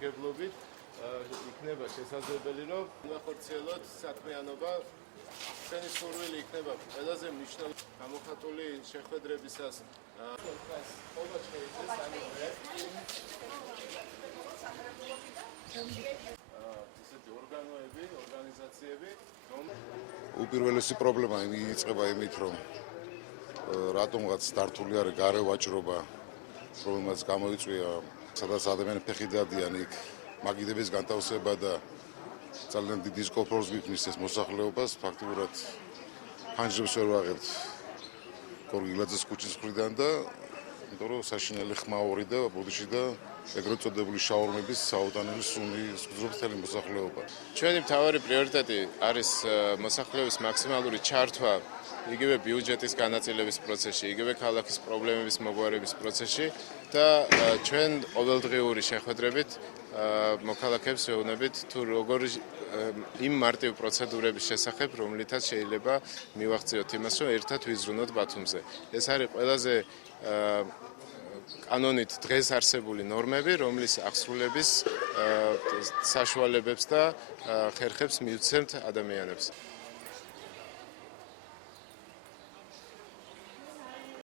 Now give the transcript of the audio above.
სარგებლობით იქნება შესაძლებელი, რომ მოახორციელოთ საქმიანობა. ჩვენი სურვილი იქნება ყველაზე მნიშვნელოვანი გამოხატული შეხვედრებისას ორგანიზაციები უპირველესი პრობლემა იწყება იმით, რომ რატომღაც დართული არის გარე ვაჭრობა, რომელმაც გამოიწვია, სადაც ადამიანები ფეხი დადიან იქ მაგიდების განთავსება და ძალიან დიდ დისკომფორტს გვიქმნის ეს მოსახლეობას, ფაქტობრივად ფანჯრებს ვერ ვაღებთ გორგილაძის ქუჩის მხრიდან და იმიტომ რომ საშინელი ხმაური და ბუდიში და ეგრეთ წოდებული შაურმების საუტანელი სუნი სგრძობს მთელი მოსახლეობა. ჩვენი მთავარი პრიორიტეტი არის მოსახლეობის მაქსიმალური ჩართვა იგივე ბიუჯეტის განაწილების პროცესში, იგივე ქალაქის პრობლემების მოგვარების პროცესში და ჩვენ ყოველდღიური შეხვედრებით მოქალაქეებს ვეუბნებით თუ როგორ იმ მარტივ პროცედურების შესახებ, რომლითაც შეიძლება მივახციოთ იმას, რომ ერთად ვიზრუნოთ ბათუმზე. ეს არის ყველაზე კანონით დღეს არსებული ნორმები, რომლის აღსრულების საშუალებებს და ხერხებს მივცემთ ადამიანებს.